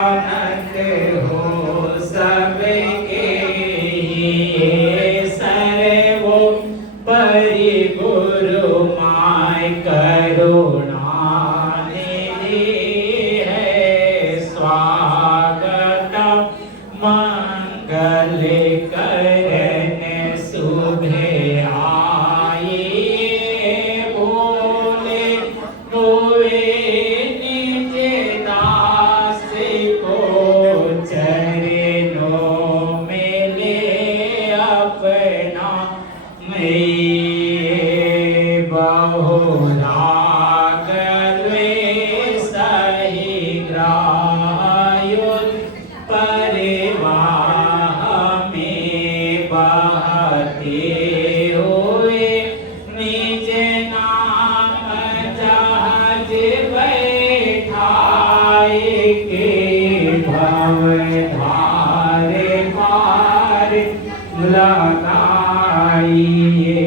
आनंद हो सबके सर्वो परि गुरु माय करुणा निधि है स्वागत मंगल करन शुभे आए बोले हुए निज दास को चरणों में ले अपना मैं बहुराग सही ग्रायुल परिवाह में बहते हुए निज नाम जहाज बैठाए के भव धार पार लगाइए